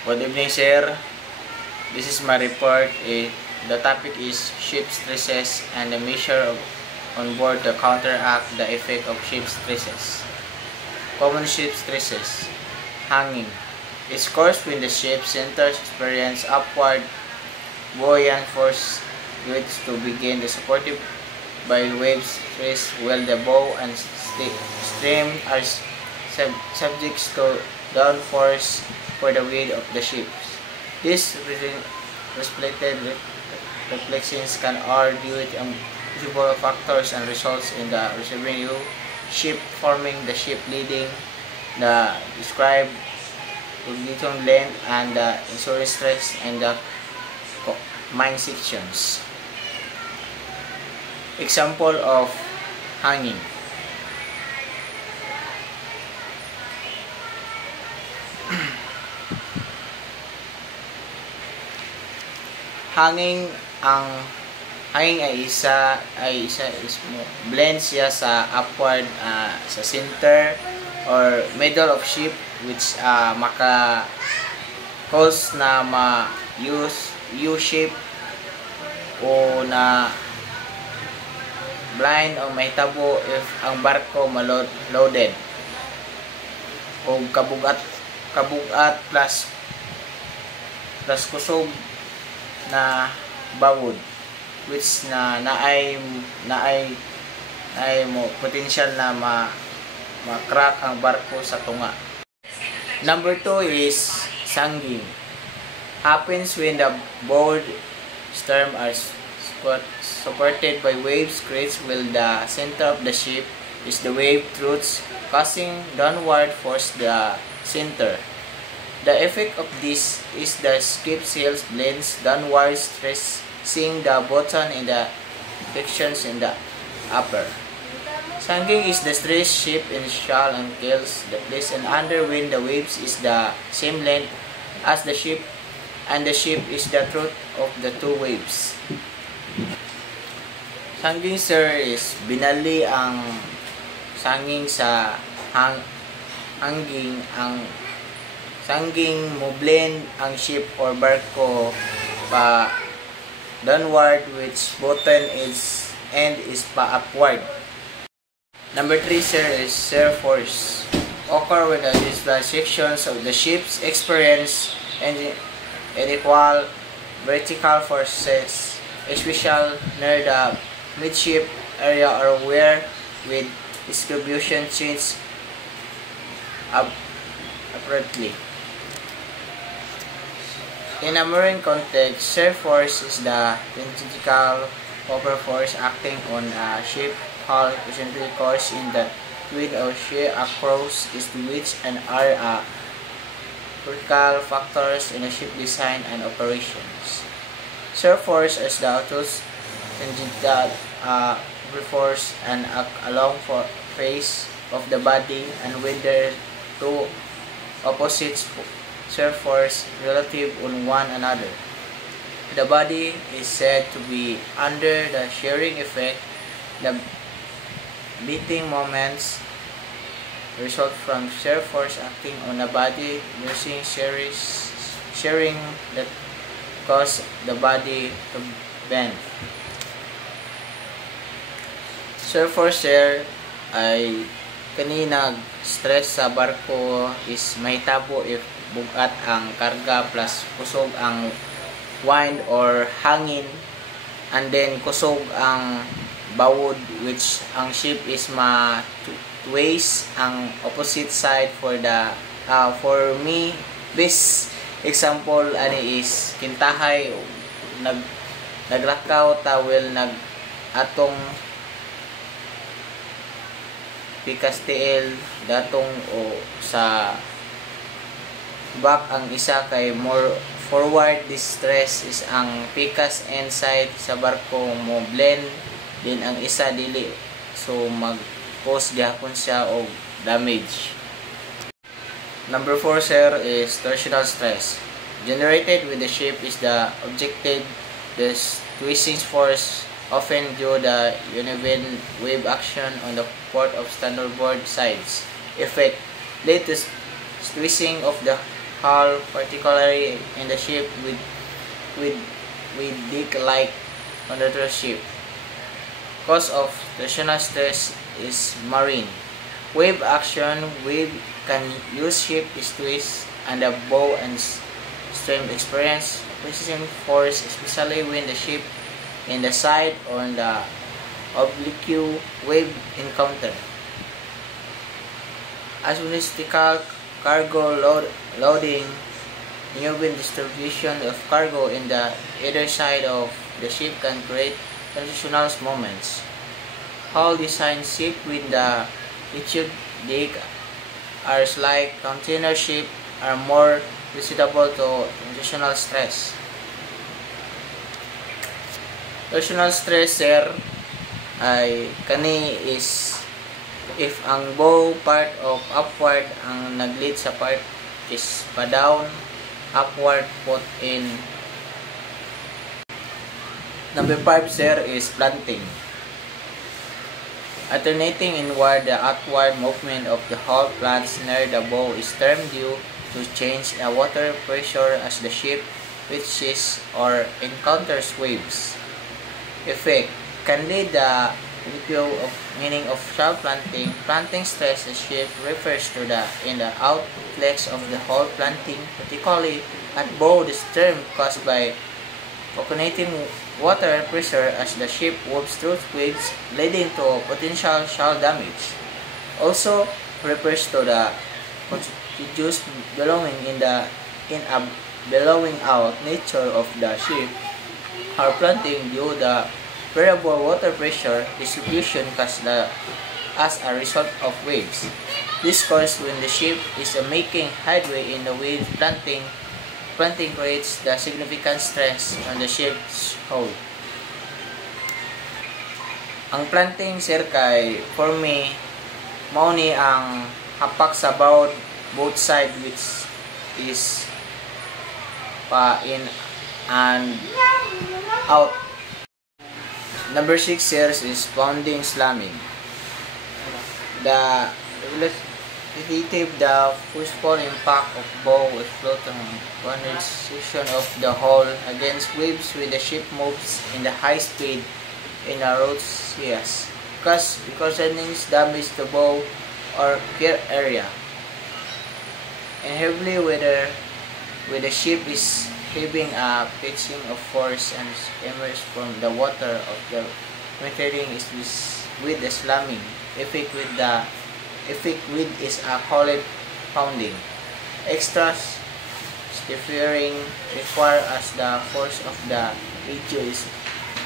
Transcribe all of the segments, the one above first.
Good evening, sir. This is my report. The topic is ship stresses and the measure on board to counteract the effect of ship stresses. Common ship stresses. Hanging. Its course when the ship centers experience upward buoyant force which to begin the supported by waves stress while the bow and stream are subject to down force for the weight of the ships. These reflected reflections can are due to visible factors and results in the receiving ship forming the ship leading the described Newton length and the insurance stress and the mine sections. Example of hanging. Hanging ay isa is blend siya sa upward sa center or middle of ship which maka cause na use U-shape o na blind o mahitabo if ang barko loaded o kabugat plus kusog na bawod which naay mo potential na ma-crack ang barko sa tunga. Number 2 is sanging. Happens when the board stern are supported by waves creates while the center of the ship is the wave throats causing downward force the center. The effect of this is the skip sails blends downward stressing the bottom and the frictions in the upper. Sanging is the stress ship in shawl and kills the place and underwind the waves is the same length as the ship and the ship is the throat of the two waves. Sanging, sir, is binali ang sanging sa hanging ang sanging mo blend ang ship or barko pa downward which bottom is end is pa upward. Number 3, sir, is shear force. Occur when the sections of the ships experience unequal vertical forces, especially near the midship area or where with distribution change abruptly. In a marine context, shear force is the centrifugal upper force acting on a ship hull eccentric course in the wind or shear across is which and are critical factors in a ship design and operations. Shear force is the outwards tangential force and act along for face of the body and when there are two opposites shear force relative on one another. The body is said to be under the shearing effect. The beating moments result from shear force acting on the body using shearing that cause the body to bend. Shear force, sir, ay kanina stress sa barko is mahitabo if bugat ang karga plus kusog ang wind or hangin and then kusog ang bawod which ang ship is ma-twice ang opposite side for the for me this example ani is kintahay naglakaw tawel atong pikas TL datong o sa back ang isa kay more forward distress is ang pikas end side sa barko mo blend din ang isa dili so mag-cause gihapon siya og damage. Number 4, sir, is torsional stress. Generated with the ship is the objective the twisting force often due the uneven wave action on the port of starboard sides effect lead to twisting of the hull, particularly in the ship with with deck-like conductor ship. Cause of torsional stress is marine. Wave action. Wave can use ship twist and the bow and stream experience pressing force, especially when the ship in the side or in the oblique wave encounter. Asymmetrical cargo loading. Uneven distribution of cargo in the either side of the ship can create transitional moments. Hull design ship with the rigid deck are like container ship are more susceptible to transitional stress. Transitional stress sir ay kani is if ang bow part of upward ang naglead sa part is pa down, upward put in. Number 5 sir is planting. Alternating inward the outward movement of the hull plants near the bow is termed due to change in water pressure as the ship pitches or encounters waves. Effect can lead the review of meaning of shallow planting. Planting stress the ship refers to the in the outflex of the hull planting, particularly at bow. This term caused by calculating water pressure as the ship moves through waves, leading to potential shallow damage. Also refers to the continuous bellowing in a bellowing out nature of the ship or planting due the variable water pressure distribution caused as a result of waves. This occurs when the ship is making headway in the wave. Planting creates the significant stress on the ship's hull. Ang planting sir kay for me mao ni ang hapak sa both side which is pa in and out. Number 6 sir is pounding slamming. The forceful impact of bow with floating condensation of the hull against waves when the ship moves in the high speed in a road seas, because damage the bow or gear area. In heavily weather, where the ship is having a pitching of force and emerge from the water of the metering is with the slamming effect with is a hollow pounding. Extra steering require as the force of the radio is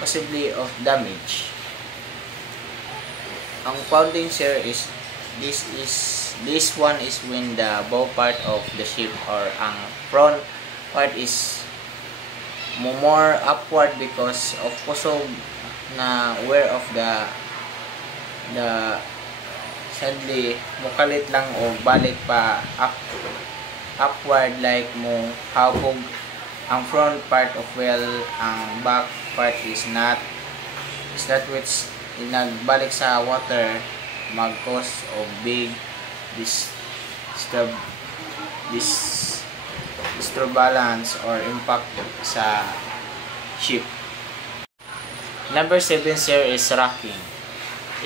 possibly of damage. Ang pounding sir is this one is when the bow part of the ship or ang front part is more upward because of kusog na wear of the sadly mukalit lang o balik pa upward like mo habog ang front part of ang back part is not which nagbalik sa water mag-cause of big disturbance or impact sa ship. Number 7 sir is rocking.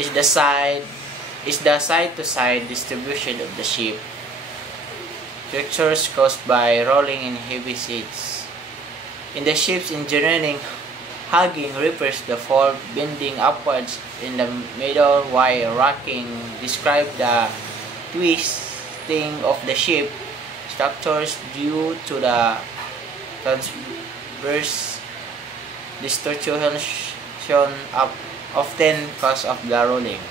Is the side-to-side distribution of the ship. Fractures caused by rolling in heavy seas. In the ship's engineering, hugging refers the fall bending upwards in the middle, while rocking describes the twisting of the ship structures due to the transverse distortion often cause of the rolling.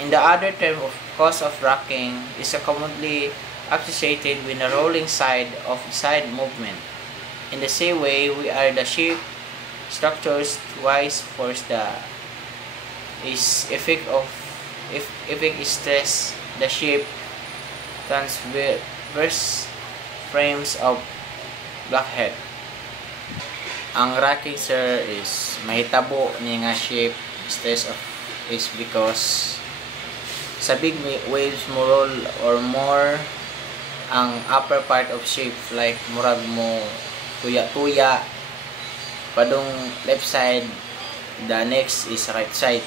In the other term of cause of rocking is commonly associated with the rolling side of side movement. In the same way, we are the ship structures twice force the effect is stress the ship transverse frames of blockhead. Ang rocking sir is mahitabo ni nga ship stress of is because sa big waves mo roll or more ang upper part of ship like murag mo tuya-tuya padung left side, the next is right side.